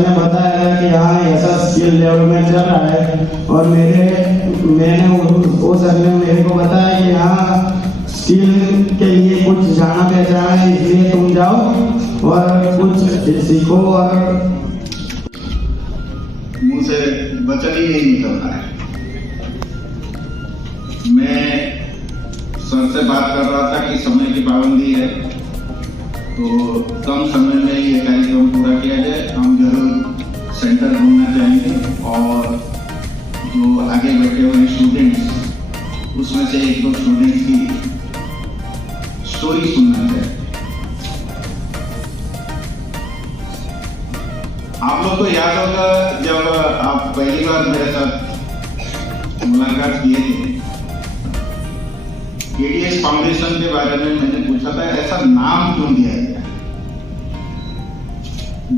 ने बताया कि हाँ ऐसा स्किल डेवलपमेंट चल रहा है, और मैंने वो सर ने मेरे को बताया कि हाँ स्किल के लिए कुछ जाना पहचाना है, इसलिए तुम जाओ और कुछ सीखो। और मुंह से वचन ही नहीं निकल रहा है। मैं सर से बात कर रहा था कि समय की पाबंदी है, तो कम समय में ये कार्यक्रम पूरा किया जाए। हम जरूर सेंटर घूमना चाहेंगे और जो आगे बैठे हुए स्टूडेंट्स, उसमें से एक दो स्टूडेंट्स की स्टोरी सुनना चाहिए। आप लोग को याद होगा जब आप पहली बार मेरे साथ मुलाकात किए थे, एडीएस फाउंडेशन के बारे में मैंने पूछा था ऐसा नाम क्यों दिया गया।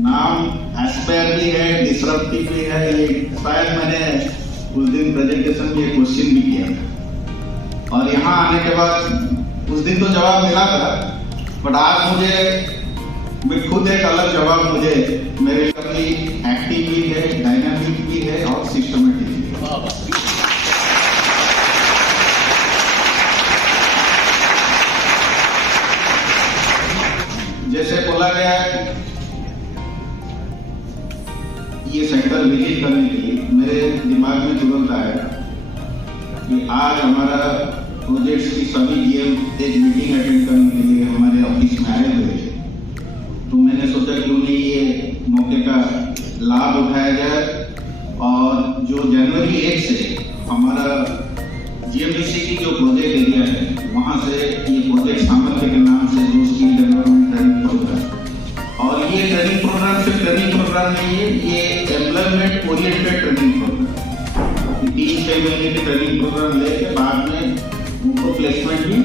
नाम एस्पायर भी है, डिसरप्टिव भी है। ये शायद मैंने उस दिन प्रेजेंटेशन में ये क्वेश्चन भी किया था, और यहाँ आने के बाद उस दिन तो जवाब मिला था, बट आज मैं खुद एक अलग जवाब मुझे मेरे लिए एक्टिव भी है, डायनामिक भी है और सिस्टमेटिक भी है। जैसे बोला गया ये सेंटर विजिट करने के लिए मेरे दिमाग में तुरंत आया कि आज हमारा प्रोजेक्ट्स की सभी जीएम एक मीटिंग अटेंड करने के लिए हमारे ऑफिस में आए हुए थे। तो मैंने सोचा क्यों नहीं ये मौके का लाभ उठाया जाए, और जो जनवरी 1 से हमारा जीएमडीसी की जो प्रोजेक्ट एरिया है, वहाँ से ये प्रोजेक्ट सामर्थ्य के नाम से जो स्किल डेवलपमेंट ट्रेनिंग प्रोग्राम, और ये ट्रेनिंग प्रोग्राम सिर्फ ट्रेनिंग प्रोग्राम नहीं है, ये एम्प्लॉयमेंट ओरिएंटेड ट्रेनिंग प्रोग्राम। 3-6 महीने के ट्रेनिंग प्रोग्राम लेके बाद में उनको प्लेसमेंट भी